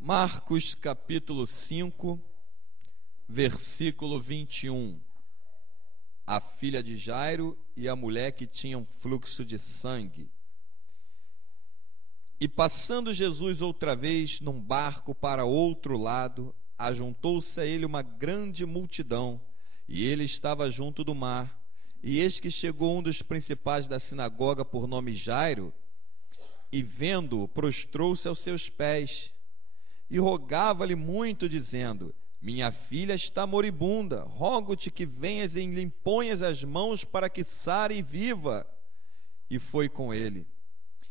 Marcos capítulo 5, versículo 21. A filha de Jairo e a mulher que tinham fluxo de sangue. E passando Jesus outra vez num barco para outro lado, ajuntou-se a ele uma grande multidão, e ele estava junto do mar. E eis que chegou um dos principais da sinagoga, por nome Jairo, e vendo-o, prostrou-se aos seus pés, e rogava-lhe muito, dizendo: minha filha está moribunda, rogo-te que venhas e lhe imponhas as mãos para que sare e viva. E foi com ele.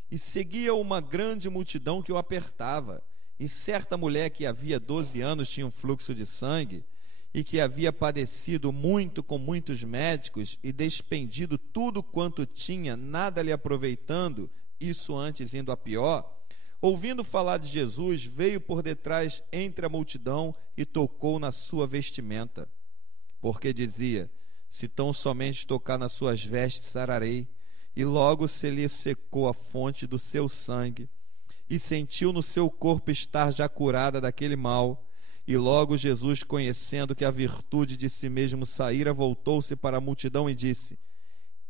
E seguia uma grande multidão que o apertava, e certa mulher que havia 12 anos tinha um fluxo de sangue, e que havia padecido muito com muitos médicos, e despendido tudo quanto tinha, nada lhe aproveitando, isso antes indo a pior, ouvindo falar de Jesus, veio por detrás entre a multidão e tocou na sua vestimenta, porque dizia: se tão somente tocar nas suas vestes, sararei. E logo se lhe secou a fonte do seu sangue, e sentiu no seu corpo estar já curada daquele mal. E logo Jesus, conhecendo que a virtude de si mesmo saíra, voltou-se para a multidão e disse: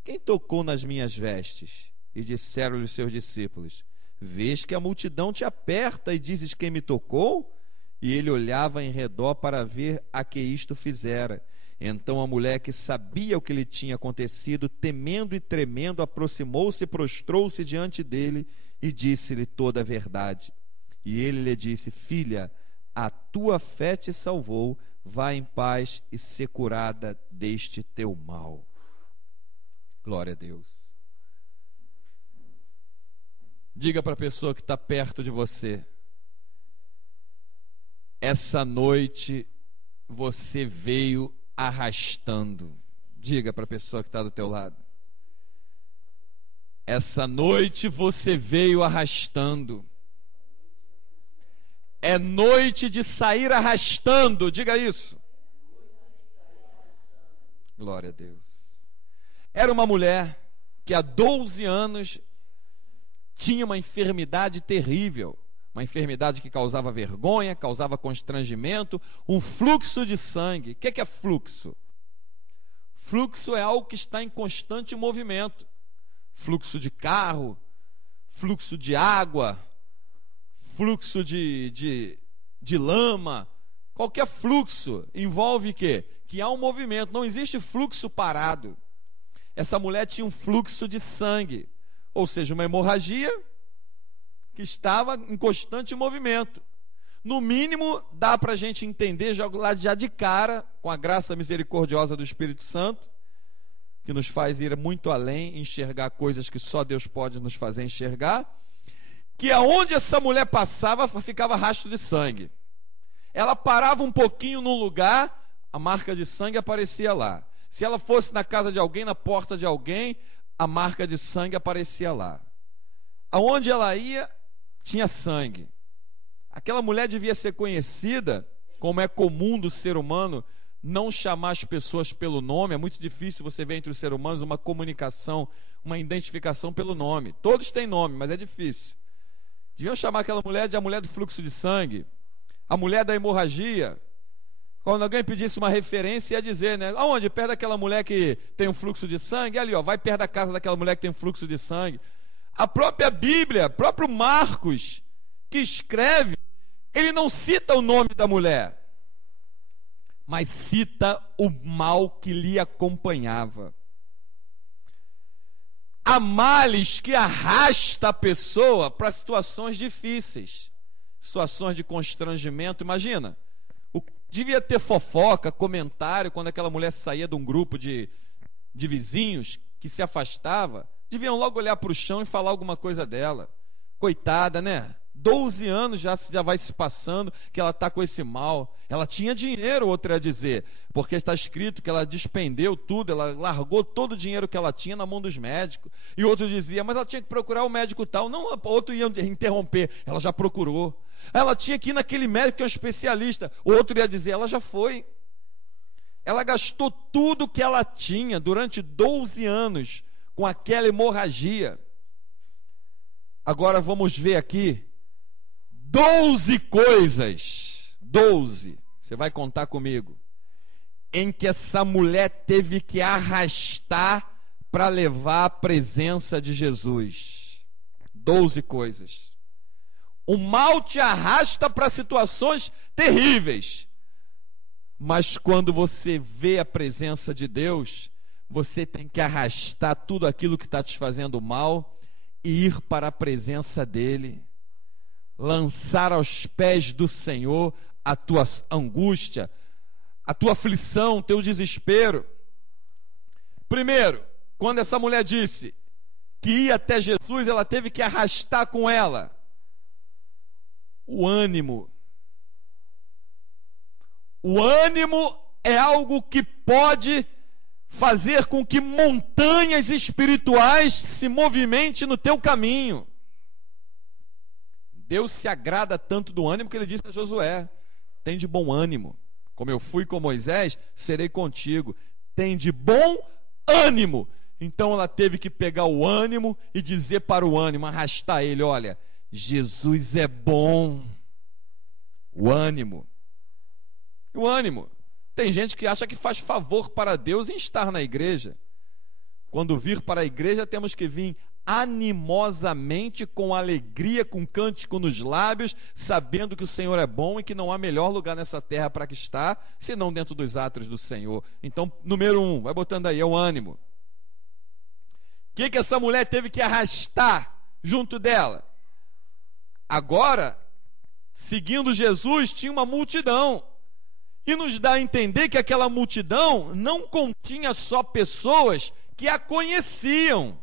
quem tocou nas minhas vestes? E disseram-lhe os seus discípulos: vês que a multidão te aperta e dizes: quem me tocou? E ele olhava em redor para ver a que isto fizera. Então a mulher, que sabia o que lhe tinha acontecido, temendo e tremendo, aproximou-se e prostrou-se diante dele e disse-lhe toda a verdade. E ele lhe disse: filha, a tua fé te salvou, vá em paz e ser curada deste teu mal. Glória a Deus. Diga para a pessoa que está perto de você: essa noite você veio arrastando. Diga para a pessoa que está do teu lado: essa noite você veio arrastando. É noite de sair arrastando. Diga isso. Glória a Deus. Era uma mulher que há 12 anos tinha uma enfermidade terrível, uma enfermidade que causava vergonha, causava constrangimento, um fluxo de sangue. O que é fluxo? Fluxo é algo que está em constante movimento. Fluxo de carro, fluxo de água, fluxo de lama. Qualquer fluxo envolve o quê? Que há um movimento, não existe fluxo parado. Essa mulher tinha um fluxo de sangue, ou seja, uma hemorragia que estava em constante movimento. No mínimo, dá para a gente entender já de cara, com a graça misericordiosa do Espírito Santo, que nos faz ir muito além, enxergar coisas que só Deus pode nos fazer enxergar, que aonde essa mulher passava, ficava rastro de sangue. Ela parava um pouquinho num lugar, a marca de sangue aparecia lá. Se ela fosse na casa de alguém, na porta de alguém, a marca de sangue aparecia lá. Aonde ela ia, tinha sangue. Aquela mulher devia ser conhecida, como é comum do ser humano, não chamar as pessoas pelo nome. É muito difícil você ver entre os seres humanos uma comunicação, uma identificação pelo nome. Todos têm nome, mas é difícil. Deviam chamar aquela mulher de a mulher do fluxo de sangue, a mulher da hemorragia. Quando alguém pedisse uma referência, ia dizer, né? Aonde? Perto daquela mulher que tem um fluxo de sangue? Ali, ó, vai perto da casa daquela mulher que tem um fluxo de sangue. A própria Bíblia, próprio Marcos, que escreve, ele não cita o nome da mulher, mas cita o mal que lhe acompanhava. Há males que arrasta a pessoa para situações difíceis, situações de constrangimento. Imagina, devia ter fofoca, comentário, quando aquela mulher saía de um grupo de vizinhos que se afastava, deviam logo olhar para o chão e falar alguma coisa dela. Coitada, né? 12 anos já vai se passando que ela está com esse mal. Ela tinha dinheiro, outro ia dizer, porque está escrito que ela despendeu tudo, ela largou todo o dinheiro que ela tinha na mão dos médicos. E outro dizia: mas ela tinha que procurar o médico tal. Não, outro ia interromper: ela já procurou. Ela tinha que ir naquele médico que é um especialista. O outro ia dizer: ela já foi. Ela gastou tudo que ela tinha durante 12 anos com aquela hemorragia. Agora vamos ver aqui 12 coisas, 12, você vai contar comigo, em que essa mulher teve que arrastar para levar a presença de Jesus. 12 coisas. O mal te arrasta para situações terríveis, mas quando você vê a presença de Deus, você tem que arrastar tudo aquilo que está te fazendo mal e ir para a presença dele, lançar aos pés do Senhor a tua angústia, a tua aflição, o teu desespero. Primeiro, quando essa mulher disse que ia até Jesus, ela teve que arrastar com ela o ânimo. O ânimo é algo que pode fazer com que montanhas espirituais se movimentem no teu caminho. Deus se agrada tanto do ânimo que ele disse a Josué: tem de bom ânimo, como eu fui com Moisés, serei contigo. Tem de bom ânimo. Então ela teve que pegar o ânimo e dizer para o ânimo, arrastar ele: olha, Jesus é bom. O ânimo. O ânimo. Tem gente que acha que faz favor para Deus em estar na igreja. Quando vir para a igreja, temos que vir animosamente, com alegria, com cântico nos lábios, sabendo que o Senhor é bom e que não há melhor lugar nessa terra para que estar, senão dentro dos átrios do Senhor. Então, número 1, vai botando aí, é o ânimo. O que essa mulher teve que arrastar junto dela? Agora, seguindo Jesus, tinha uma multidão. E nos dá a entender que aquela multidão não continha só pessoas que a conheciam.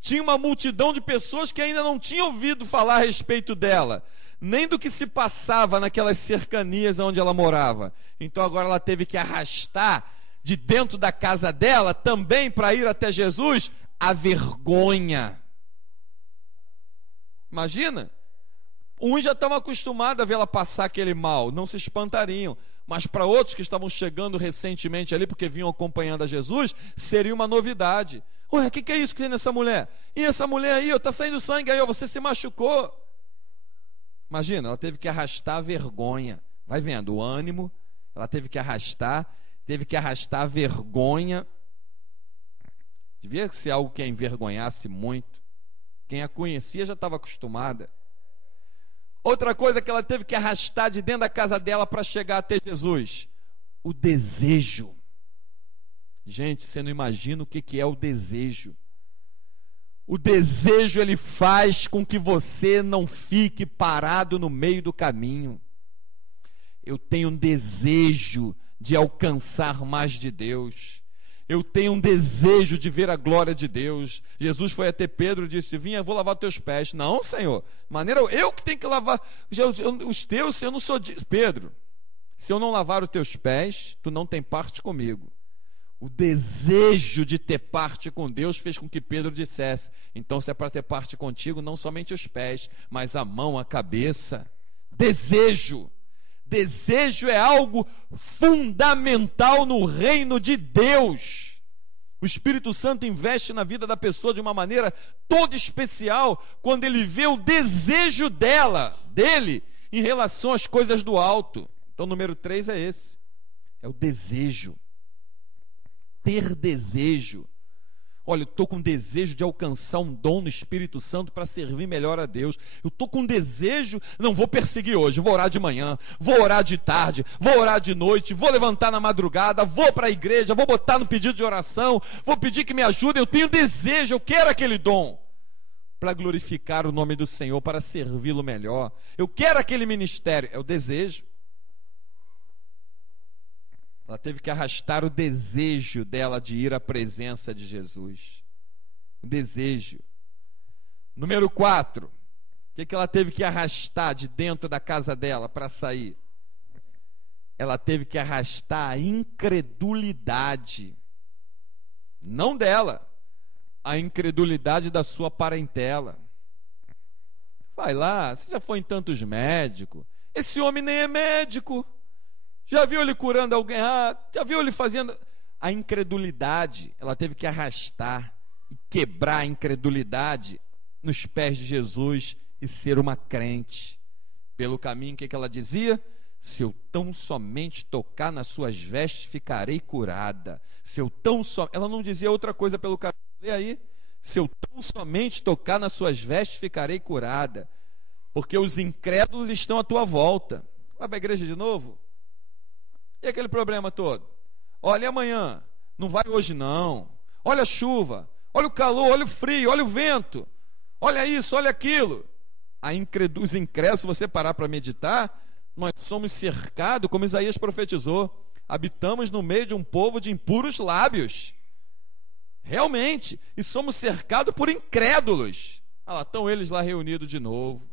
Tinha uma multidão de pessoas que ainda não tinham ouvido falar a respeito dela, nem do que se passava naquelas cercanias onde ela morava. Então agora ela teve que arrastar de dentro da casa dela, também para ir até Jesus, a vergonha. Imagina, uns já estavam acostumados a vê-la passar aquele mal, não se espantariam. Mas para outros que estavam chegando recentemente ali, porque vinham acompanhando a Jesus, seria uma novidade. Ué, o que é isso que tem nessa mulher? E essa mulher aí, está saindo sangue aí, você se machucou. Imagina, ela teve que arrastar a vergonha. Vai vendo, o ânimo, ela teve que arrastar a vergonha. Devia ser algo que a envergonhasse muito. Quem a conhecia já estava acostumada. Outra coisa que ela teve que arrastar de dentro da casa dela para chegar até Jesus: o desejo. Gente, você não imagina o que é o desejo. O desejo, ele faz com que você não fique parado no meio do caminho. Eu tenho um desejo de alcançar mais de Deus. Eu tenho um desejo de ver a glória de Deus. Jesus foi até Pedro e disse: vinha, vou lavar teus pés. Não, Senhor, maneira eu que tenho que lavar os teus, eu não sou de... Pedro, se eu não lavar os teus pés, tu não tem parte comigo. O desejo de ter parte com Deus fez com que Pedro dissesse: então se é para ter parte contigo, não somente os pés, mas a mão, a cabeça. Desejo. Desejo é algo fundamental no reino de Deus. O Espírito Santo investe na vida da pessoa de uma maneira toda especial quando ele vê o desejo dele, em relação às coisas do alto. Então, número 3 é esse. É o desejo. Ter desejo. Olha, eu estou com desejo de alcançar um dom no Espírito Santo para servir melhor a Deus. Eu estou com desejo, não vou perseguir hoje, vou orar de manhã, vou orar de tarde, vou orar de noite, vou levantar na madrugada, vou para a igreja, vou botar no pedido de oração, vou pedir que me ajudem. Eu tenho desejo, eu quero aquele dom para glorificar o nome do Senhor, para servi-lo melhor. Eu quero aquele ministério, é o desejo. Ela teve que arrastar o desejo dela de ir à presença de Jesus. O desejo. Número 4. O que ela teve que arrastar de dentro da casa dela para sair? Ela teve que arrastar a incredulidade. Não dela. A incredulidade da sua parentela. Vai lá, você já foi em tantos médicos. Esse homem nem é médico. Já viu ele curando alguém? Já viu ele fazendo? A incredulidade, ela teve que arrastar e quebrar a incredulidade nos pés de Jesus e ser uma crente. Pelo caminho, o que ela dizia? Se eu tão somente tocar nas suas vestes, ficarei curada. Se eu tão só... Ela não dizia outra coisa pelo caminho. Lê aí. Se eu tão somente tocar nas suas vestes, ficarei curada. Porque os incrédulos estão à tua volta. Vai para a igreja de novo? E aquele problema todo? Olha, e amanhã? Não vai hoje não. Olha a chuva. Olha o calor, olha o frio, olha o vento. Olha isso, olha aquilo. Os incrédulos, se você parar para meditar, nós somos cercados, como Isaías profetizou, habitamos no meio de um povo de impuros lábios. Realmente, e somos cercados por incrédulos. Olha lá, estão eles lá reunidos de novo,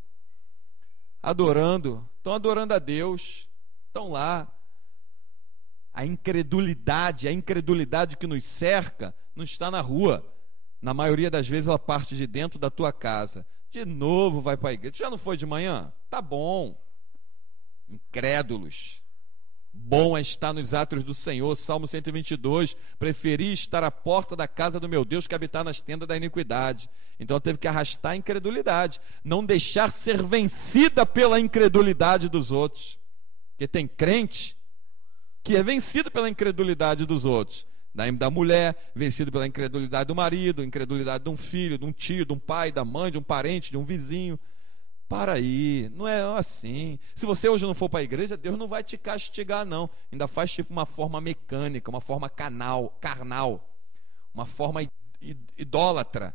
adorando, estão adorando a Deus, estão lá. A incredulidade que nos cerca, não está na rua. Na maioria das vezes ela parte de dentro da tua casa. De novo vai para a igreja. Já não foi de manhã? Tá bom. Incrédulos. Bom é estar nos átrios do Senhor. Salmo 122. Preferi estar à porta da casa do meu Deus que habitar nas tendas da iniquidade. Então ela teve que arrastar a incredulidade. Não deixar ser vencida pela incredulidade dos outros. Porque tem crente que é vencido pela incredulidade dos outros. Da mulher, vencido pela incredulidade do marido, incredulidade de um filho, de um tio, de um pai, da mãe, de um parente, de um vizinho. Para aí, não é assim. Se você hoje não for para a igreja, Deus não vai te castigar, não. Ainda faz tipo uma forma mecânica, uma forma carnal, uma forma idólatra.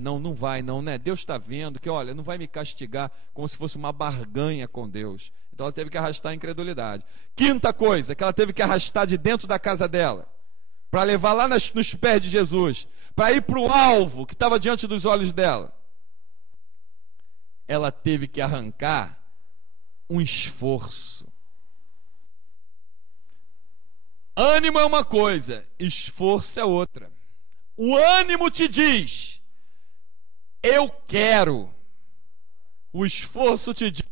Não vai, não, né? Deus está vendo que, olha, não vai me castigar como se fosse uma barganha com Deus. Então ela teve que arrastar a incredulidade. Quinta coisa que ela teve que arrastar de dentro da casa dela, para levar lá nos pés de Jesus, para ir para o alvo que estava diante dos olhos dela. Ela teve que arrancar um esforço. Ânimo é uma coisa, esforço é outra. O ânimo te diz, eu quero. O esforço te diz,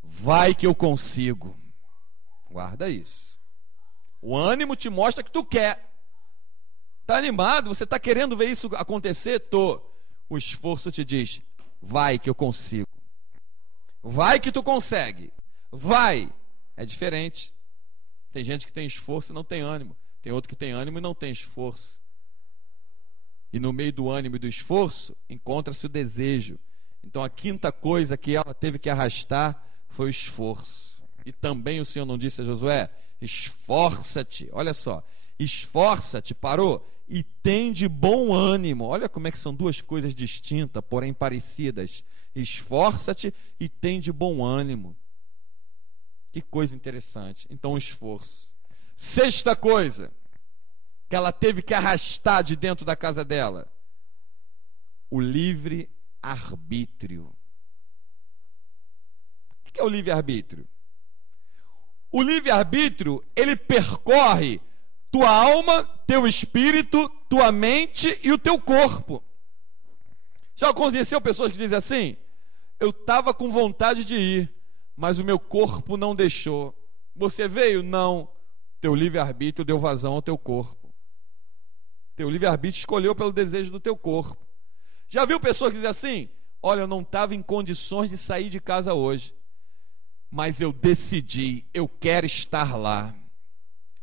vai que eu consigo. Guarda isso. O ânimo te mostra que tu quer. Está animado? Você está querendo ver isso acontecer? Tô. O esforço te diz, vai que eu consigo. Vai que tu consegue. Vai. É diferente. Tem gente que tem esforço e não tem ânimo. Tem outro que tem ânimo e não tem esforço. E no meio do ânimo e do esforço, encontra-se o desejo. Então a quinta coisa que ela teve que arrastar foi o esforço. E também o Senhor não disse a Josué, esforça-te, olha só, esforça-te, parou, e tem de bom ânimo. Olha como é que são duas coisas distintas, porém parecidas. Esforça-te e tem de bom ânimo. Que coisa interessante. Então, o esforço. Sexta coisa que ela teve que arrastar de dentro da casa dela, o livre-arbítrio. O que é o livre-arbítrio? O livre-arbítrio, ele percorre tua alma, teu espírito, tua mente e o teu corpo. Já aconteceu pessoas que dizem assim, eu estava com vontade de ir, mas o meu corpo não deixou. Você veio? Não. Teu livre-arbítrio deu vazão ao teu corpo. Teu livre-arbítrio escolheu pelo desejo do teu corpo. Já viu pessoas que dizem assim, olha, eu não estava em condições de sair de casa hoje, mas eu decidi, eu quero estar lá.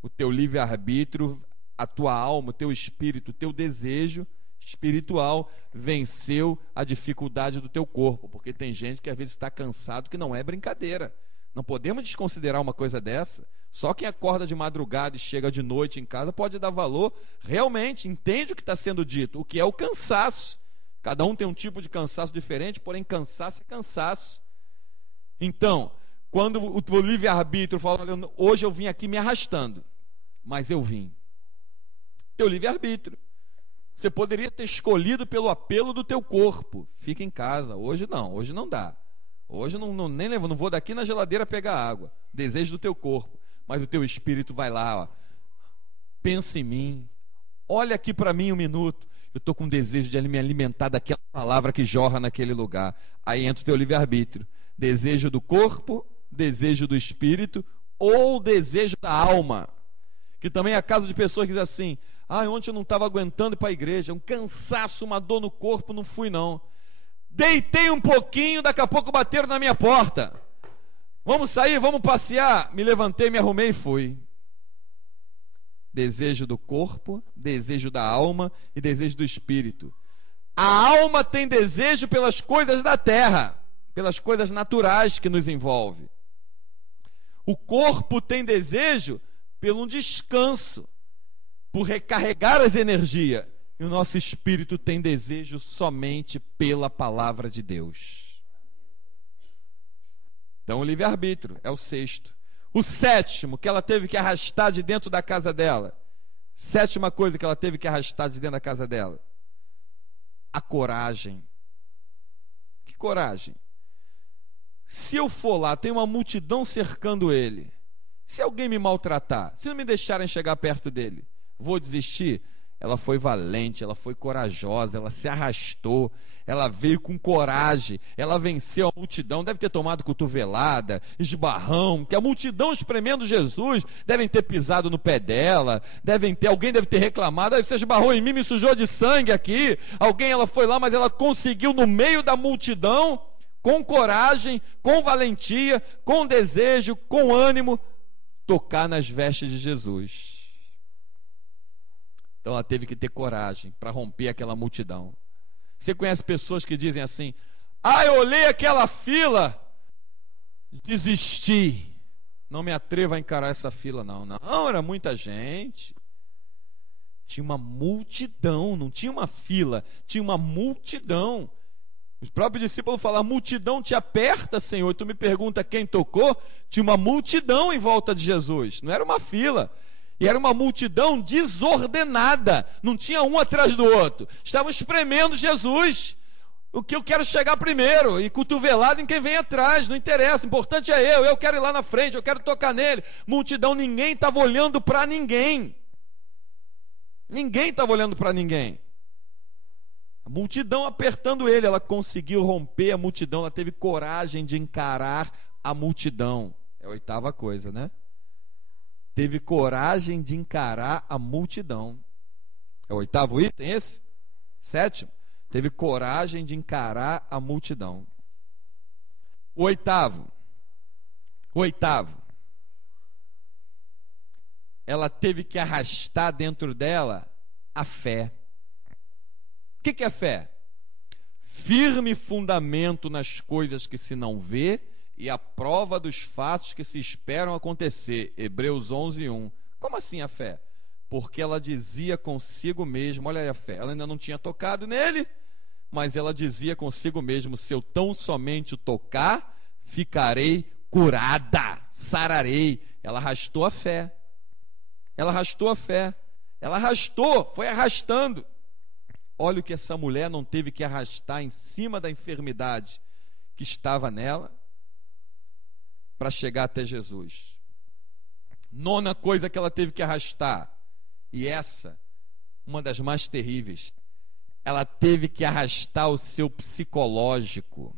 O teu livre-arbítrio, a tua alma, o teu espírito, o teu desejo espiritual venceu a dificuldade do teu corpo, porque tem gente que às vezes está cansado, que não é brincadeira. Não podemos desconsiderar uma coisa dessa. Só quem acorda de madrugada e chega de noite em casa pode dar valor, realmente entende o que está sendo dito, o que é o cansaço. Cada um tem um tipo de cansaço diferente, porém cansaço é cansaço. Então, quando o teu livre-arbítrio fala, hoje eu vim aqui me arrastando, mas eu vim. Teu livre-arbítrio. Você poderia ter escolhido pelo apelo do teu corpo. Fica em casa. Hoje não dá. Hoje nem levo, não vou daqui na geladeira pegar água. Desejo do teu corpo. Mas o teu espírito vai lá, ó. Pensa em mim. Olha aqui para mim um minuto. Eu estou com desejo de me alimentar daquela palavra que jorra naquele lugar. Aí entra o teu livre-arbítrio. Desejo do corpo, desejo do espírito ou desejo da alma. Que também é a casa de pessoas que dizem assim, ontem eu não estava aguentando ir para a igreja, um cansaço, uma dor no corpo, não fui não. Deitei um pouquinho, daqui a pouco bateram na minha porta. Vamos sair, vamos passear. Me levantei, me arrumei e fui. Desejo do corpo, desejo da alma e desejo do espírito. A alma tem desejo pelas coisas da terra, pelas coisas naturais que nos envolvem. O corpo tem desejo pelo um descanso, por recarregar as energias. E o nosso espírito tem desejo somente pela palavra de Deus. Então o livre-arbítrio é o sexto. O sétimo que ela teve que arrastar de dentro da casa dela. Sétima coisa que ela teve que arrastar de dentro da casa dela. A coragem. Que coragem? Se eu for lá, tem uma multidão cercando ele. Se alguém me maltratar, se não me deixarem chegar perto dele, vou desistir? Ela foi valente, ela foi corajosa, ela se arrastou, ela veio com coragem, ela venceu a multidão, deve ter tomado cotovelada, esbarrão, que a multidão espremendo Jesus, devem ter pisado no pé dela, alguém deve ter reclamado, você esbarrou em mim, me sujou de sangue aqui, ela foi lá, mas ela conseguiu no meio da multidão, com coragem, com valentia, com desejo, com ânimo, tocar nas vestes de Jesus. Então ela teve que ter coragem para romper aquela multidão. Você conhece pessoas que dizem assim: eu olhei aquela fila, desisti, não me atrevo a encarar essa fila não, era muita gente, tinha uma multidão, não tinha uma fila, tinha uma multidão. Os próprios discípulos falaram: a multidão te aperta, Senhor, e tu me pergunta quem tocou? Tinha uma multidão em volta de Jesus, não era uma fila. E era uma multidão desordenada, não tinha um atrás do outro, estavam espremendo Jesus. O que eu quero chegar primeiro, e cotovelado em quem vem atrás, não interessa, o importante é eu quero ir lá na frente, eu quero tocar nele. Multidão, ninguém estava olhando para ninguém, estava olhando para ninguém. A multidão apertando ele, ela conseguiu romper a multidão, ela teve coragem de encarar a multidão. É a oitava coisa, né? Teve coragem de encarar a multidão. É o oitavo item esse? Sétimo. Teve coragem de encarar a multidão. O oitavo. Ela teve que arrastar dentro dela a fé. O que é fé? Firme fundamento nas coisas que se não vê e a prova dos fatos que se esperam acontecer. Hebreus 11:1. Como assim a fé? Porque ela dizia consigo mesma, olha aí a fé, ela ainda não tinha tocado nele, mas ela dizia consigo mesma: se eu tão somente o tocar, ficarei curada, sararei. Ela arrastou a fé. Foi arrastando. Olha o que essa mulher não teve que arrastar em cima da enfermidade que estava nela, para chegar até Jesus. Nona coisa que ela teve que arrastar, e essa, uma das mais terríveis, ela teve que arrastar o seu psicológico.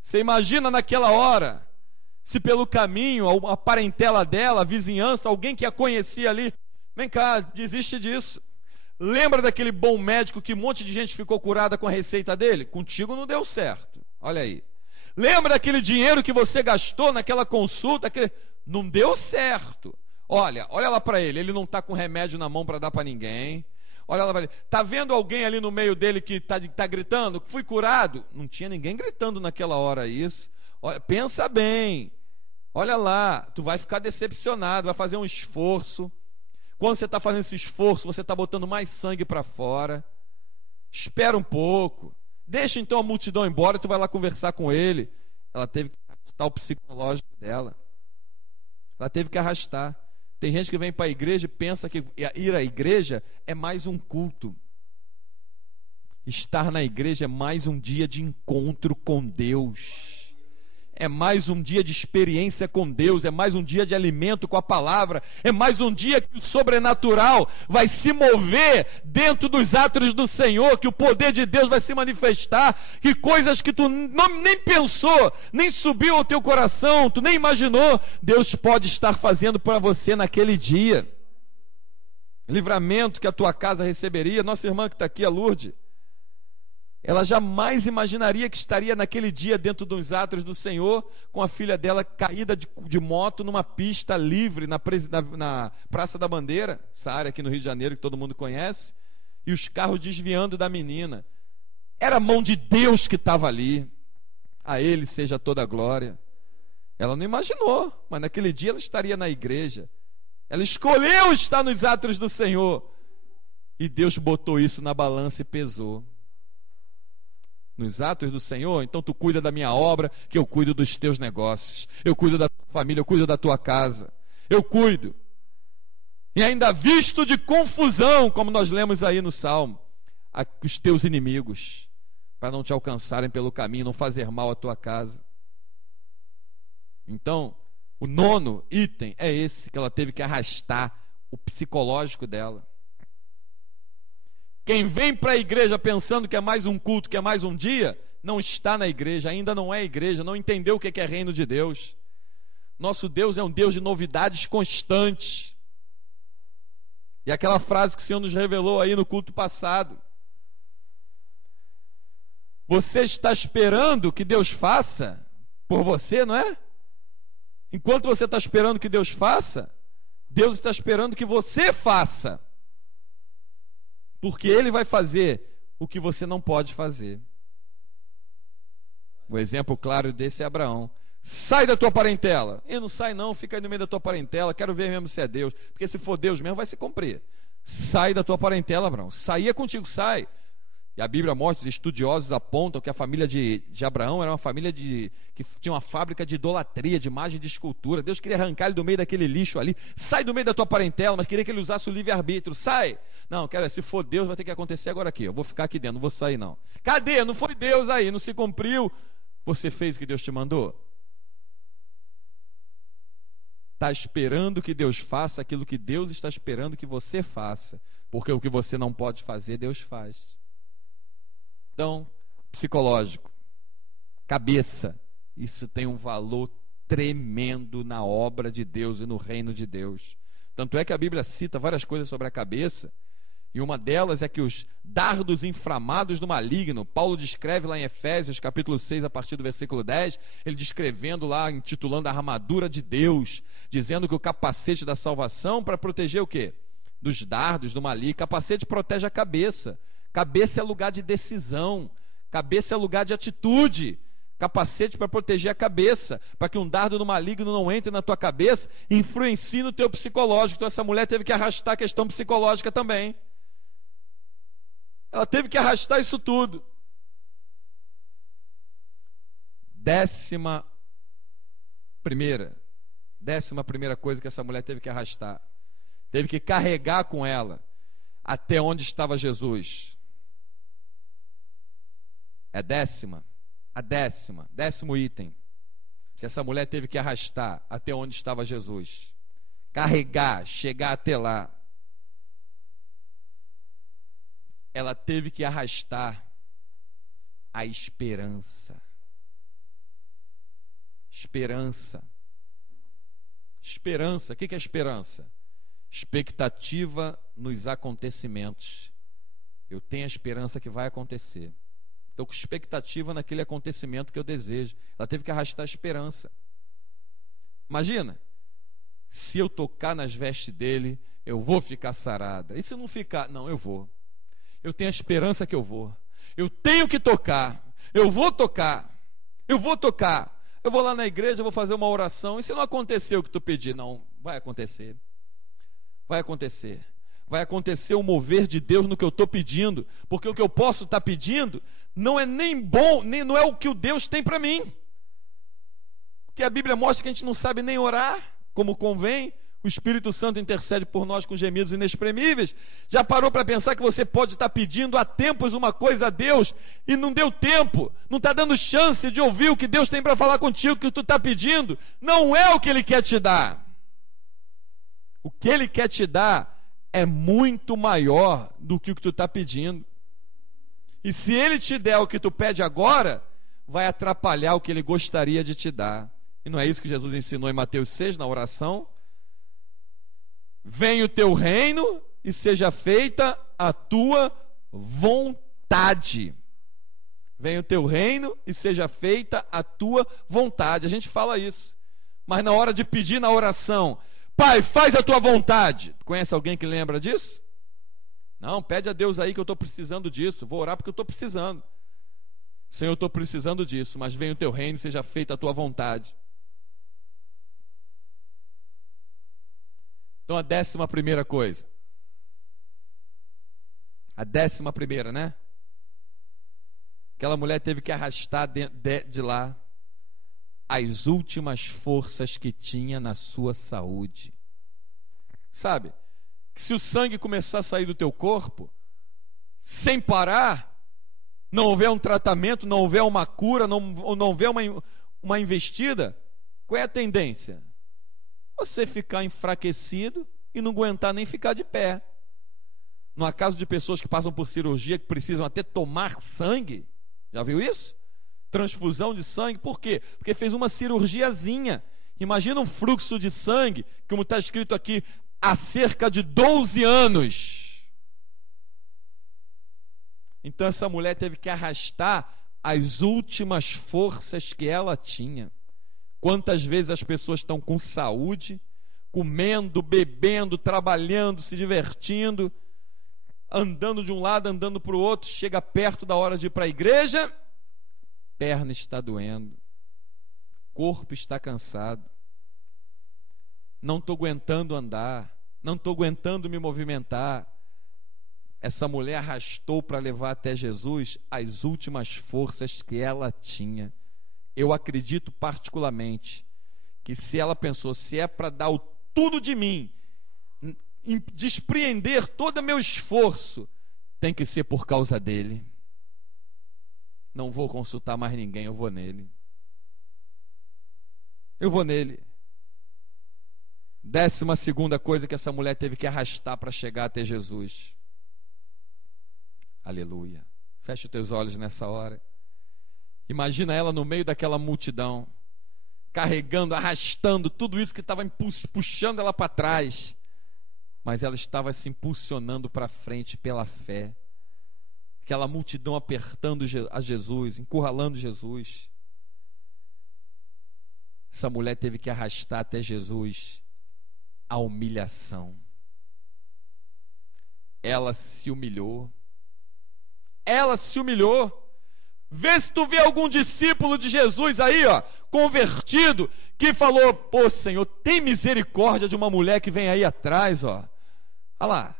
Você imagina naquela hora, se pelo caminho, a parentela dela, a vizinhança, alguém que a conhecia ali, vem cá, desiste disso. Lembra daquele bom médico que um monte de gente ficou curada com a receita dele? Contigo não deu certo. Olha aí. Lembra daquele dinheiro que você gastou naquela consulta? Não deu certo. Olha lá para ele não está com remédio na mão para dar para ninguém. Olha lá para ele. Está vendo alguém ali no meio dele que está gritando? Fui curado? Não tinha ninguém gritando naquela hora isso. Olha, pensa bem. Olha lá, tu vai ficar decepcionado, vai fazer um esforço. Quando você está fazendo esse esforço, você está botando mais sangue para fora. Espera um pouco. Deixa então a multidão embora, tu vai lá conversar com ele. Ela teve que arrastar o psicológico dela. Ela teve que arrastar. Tem gente que vem para a igreja e pensa que ir à igreja é mais um culto. Estar na igreja é mais um dia de encontro com Deus. É mais um dia de experiência com Deus, é mais um dia de alimento com a palavra, é mais um dia que o sobrenatural vai se mover dentro dos átrios do Senhor, que o poder de Deus vai se manifestar, que coisas que tu nem pensou, nem subiu ao teu coração, tu nem imaginou, Deus pode estar fazendo para você naquele dia. Livramento que a tua casa receberia. Nossa irmã que está aqui, a Lourdes, Ela jamais imaginaria que estaria naquele dia dentro dos átrios do Senhor, com a filha dela caída de moto numa pista livre na Praça da Bandeira, essa área aqui no Rio de Janeiro que todo mundo conhece, e os carros desviando da menina. Era a mão de Deus que estava ali. A Ele seja toda a glória. Ela não imaginou, mas naquele dia ela estaria na igreja. Ela escolheu estar nos átrios do Senhor. E Deus botou isso na balança e pesou. Nos átrios do Senhor, então tu cuida da minha obra, que eu cuido dos teus negócios. Eu cuido da tua família, eu cuido da tua casa. Eu cuido. E ainda visto de confusão, como nós lemos aí no Salmo, os teus inimigos, para não te alcançarem pelo caminho, não fazer mal à tua casa. Então, o 9º item é esse, que ela teve que arrastar o psicológico dela. Quem vem para a igreja pensando que é mais um culto, que é mais um dia, não está na igreja, ainda não é igreja, não entendeu o que é reino de Deus. Nosso Deus é um Deus de novidades constantes. E aquela frase que o Senhor nos revelou aí no culto passado. Você está esperando que Deus faça por você, não é? Enquanto você está esperando que Deus faça, Deus está esperando que você faça. Porque Ele vai fazer o que você não pode fazer. O exemplo claro desse é Abraão. Sai da tua parentela. E não sai não, fica aí no meio da tua parentela. Quero ver mesmo se é Deus. Porque se for Deus mesmo, vai se cumprir. Sai da tua parentela, Abraão. Sair é contigo, sai. E a Bíblia mostra, os estudiosos apontam que a família de Abraão era uma família que tinha uma fábrica de idolatria, de imagem de escultura. Deus queria arrancar ele do meio daquele lixo ali. Sai do meio da tua parentela, mas queria que ele usasse o livre-arbítrio. Sai! Não, se for Deus, vai ter que acontecer agora aqui. Eu vou ficar aqui dentro, não vou sair não. Cadê? Não foi Deus aí, não se cumpriu. Você fez o que Deus te mandou? Está esperando que Deus faça aquilo que Deus está esperando que você faça. Porque o que você não pode fazer, Deus faz. Então, psicológico, cabeça, isso tem um valor tremendo na obra de Deus e no reino de Deus. Tanto é que a Bíblia cita várias coisas sobre a cabeça, e uma delas é que os dardos inflamados do maligno, Paulo descreve lá em Efésios, capítulo 6, a partir do versículo 10, ele descrevendo lá, intitulando a armadura de Deus, dizendo que o capacete da salvação para proteger o quê? Dos dardos do maligno. Capacete protege a cabeça. Cabeça é lugar de decisão, cabeça é lugar de atitude, capacete para proteger a cabeça, para que um dardo do maligno não entre na tua cabeça e influencie no teu psicológico. Então essa mulher teve que arrastar a questão psicológica também. Ela teve que arrastar isso tudo. 11ª coisa que essa mulher teve que arrastar. Teve que carregar com ela até onde estava Jesus. É 10º item que essa mulher teve que arrastar até onde estava Jesus. Carregar, chegar até lá. Ela teve que arrastar a esperança. Esperança. Esperança. O que é esperança? Expectativa nos acontecimentos. Eu tenho a esperança que vai acontecer. Estou com expectativa naquele acontecimento que eu desejo. Ela teve que arrastar a esperança. Imagina, se eu tocar nas vestes dele, eu vou ficar sarada. E se não ficar? Não, eu vou. Eu tenho a esperança que eu vou. Eu tenho que tocar. Eu vou tocar. Eu vou tocar. Eu vou lá na igreja, vou fazer uma oração. E se não acontecer o que tu pedir? Não, vai acontecer. Vai acontecer. Vai acontecer o mover de Deus no que eu estou pedindo. Porque o que eu posso estar pedindo não é nem bom, nem não é o que o Deus tem para mim. Porque a Bíblia mostra que a gente não sabe nem orar como convém. O Espírito Santo intercede por nós com gemidos inexprimíveis. Já parou para pensar que você pode estar pedindo há tempos uma coisa a Deus e não deu tempo, não está dando chance de ouvir o que Deus tem para falar contigo, que tu está pedindo? Não é o que Ele quer te dar. O que Ele quer te dar é muito maior do que o que tu está pedindo. E se Ele te der o que tu pede agora, vai atrapalhar o que Ele gostaria de te dar. E não é isso que Jesus ensinou em Mateus 6, na oração? Venha o teu reino e seja feita a tua vontade. Venha o teu reino e seja feita a tua vontade. A gente fala isso. Mas na hora de pedir na oração, Pai, faz a tua vontade. Conhece alguém que lembra disso? Não, pede a Deus aí que eu estou precisando disso. Vou orar porque eu estou precisando. Senhor, eu estou precisando disso, mas venha o teu reino e seja feita a tua vontade. Então a 11ª coisa. A 11ª, né? Aquela mulher teve que arrastar de lá as últimas forças que tinha na sua saúde. Sabe, que se o sangue começar a sair do teu corpo, sem parar, não houver um tratamento, não houver uma cura, não houver uma investida, qual é a tendência? Você ficar enfraquecido e não aguentar nem ficar de pé. No caso de pessoas que passam por cirurgia, que precisam até tomar sangue, já viu isso? Transfusão de sangue, por quê? Porque fez uma cirurgiazinha. Imagina um fluxo de sangue, como está escrito aqui, há cerca de 12 anos. Então essa mulher teve que arrastar as últimas forças que ela tinha. Quantas vezes as pessoas estão com saúde, comendo, bebendo, trabalhando, se divertindo, andando de um lado, andando para o outro, chega perto da hora de ir para a igreja, perna está doendo, corpo está cansado, não estou aguentando andar, não estou aguentando me movimentar. Essa mulher arrastou para levar até Jesus as últimas forças que ela tinha. Eu acredito particularmente que se ela pensou, se é para dar o tudo de mim, despreender todo o meu esforço, tem que ser por causa dele. Não vou consultar mais ninguém, eu vou nele. Eu vou nele. 12ª coisa que essa mulher teve que arrastar para chegar até Jesus. Aleluia. Feche os teus olhos nessa hora. Imagina ela no meio daquela multidão, carregando, arrastando tudo isso que estava puxando ela para trás. Mas ela estava se impulsionando para frente pela fé. Aquela multidão apertando a Jesus, encurralando Jesus. Essa mulher teve que arrastar até Jesus a humilhação. Ela se humilhou. Ela se humilhou. Vê se tu vê algum discípulo de Jesus aí, ó, convertido, que falou, pô, Senhor, tem misericórdia de uma mulher que vem aí atrás, ó. Olha lá.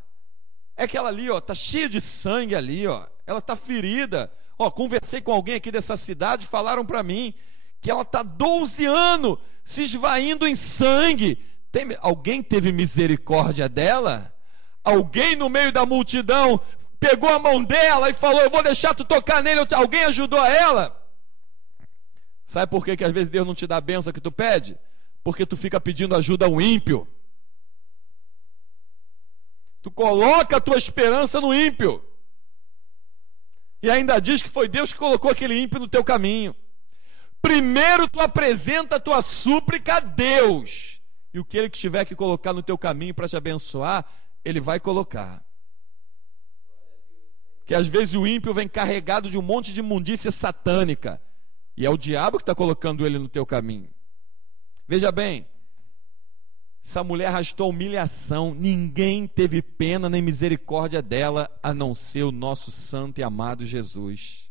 É aquela ali, ó, tá cheia de sangue ali, ó. Ela tá ferida. Ó, conversei com alguém aqui dessa cidade, falaram para mim que ela tá 12 anos se esvaindo em sangue. Alguém teve misericórdia dela? Alguém no meio da multidão pegou a mão dela e falou, eu vou deixar tu tocar nele? Alguém ajudou a ela? Sabe por que às vezes Deus não te dá a bênção que tu pede? Porque tu fica pedindo ajuda ao ímpio. Tu coloca a tua esperança no ímpio. E ainda diz que foi Deus que colocou aquele ímpio no teu caminho. Primeiro tu apresenta a tua súplica a Deus. E o que Ele tiver que colocar no teu caminho para te abençoar, Ele vai colocar. Que às vezes o ímpio vem carregado de um monte de imundícia satânica. E é o diabo que está colocando ele no teu caminho. Veja bem, essa mulher arrastou humilhação. Ninguém teve pena nem misericórdia dela, a não ser o nosso santo e amado Jesus,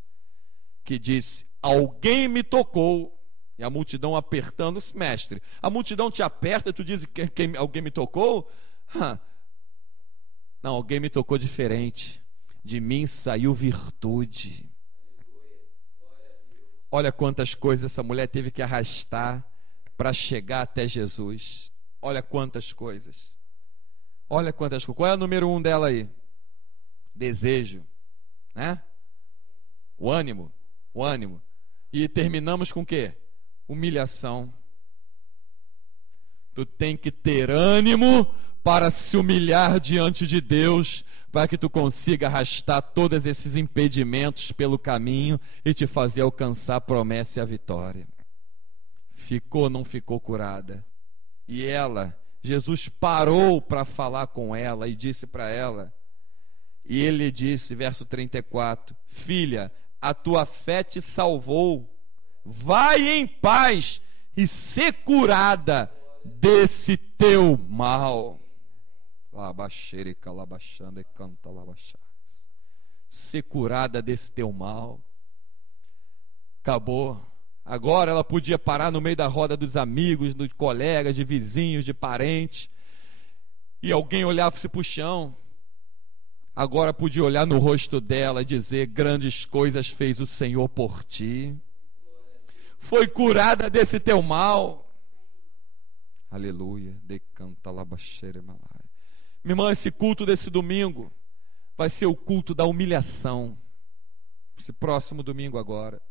que disse, alguém me tocou. E a multidão apertando, mestre, a multidão te aperta e tu diz que alguém me tocou? Não, alguém me tocou diferente. De mim saiu virtude. Olha quantas coisas essa mulher teve que arrastar para chegar até Jesus. Olha quantas coisas. Olha quantas coisas. Qual é o número 1 dela aí? Desejo, né? O ânimo. E terminamos com o quê? Humilhação. Tu tem que ter ânimo para se humilhar diante de Deus, para que tu consiga arrastar todos esses impedimentos pelo caminho e te fazer alcançar a promessa e a vitória. Ficou ou não ficou curada? E ela, Jesus parou para falar com ela e disse para ela, e ele disse, verso 34, filha, a tua fé te salvou. Vai em paz e ser curada desse teu mal. Ser curada desse teu mal. Acabou. Agora ela podia parar no meio da roda dos amigos, dos colegas, de vizinhos, de parentes, e alguém olhava-se para o chão. Agora podia olhar no rosto dela e dizer: grandes coisas fez o Senhor por ti. Foi curada desse teu mal. Aleluia. Minha irmã, esse culto desse domingo vai ser o culto da humilhação. Esse próximo domingo agora.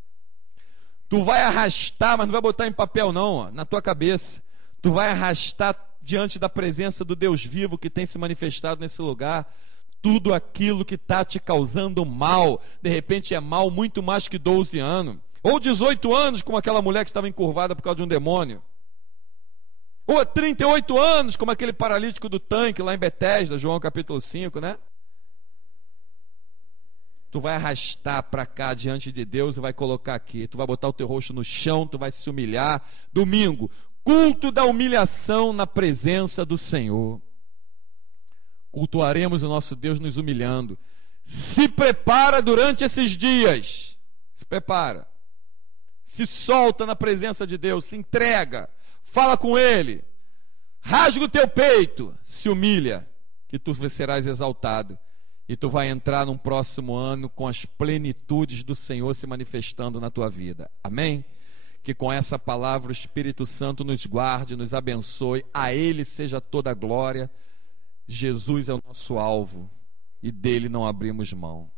Tu vai arrastar, mas não vai botar em papel não, ó, na tua cabeça. Tu vai arrastar diante da presença do Deus vivo que tem se manifestado nesse lugar, tudo aquilo que está te causando mal. De repente é mal muito mais que 12 anos. Ou 18 anos, como aquela mulher que estava encurvada por causa de um demônio. Ou 38 anos, como aquele paralítico do tanque lá em Betesda, João capítulo 5, né? Tu vai arrastar para cá diante de Deus e vai colocar aqui. Tu vai botar o teu rosto no chão, tu vai se humilhar. Domingo, culto da humilhação na presença do Senhor. Cultuaremos o nosso Deus nos humilhando. Se prepara durante esses dias. Se prepara. Se solta na presença de Deus, se entrega. Fala com Ele. Rasga o teu peito. Se humilha, que tu serás exaltado. E tu vai entrar num próximo ano com as plenitudes do Senhor se manifestando na tua vida. Amém? Que com essa palavra o Espírito Santo nos guarde, nos abençoe. A Ele seja toda a glória. Jesus é o nosso alvo e dele não abrimos mão.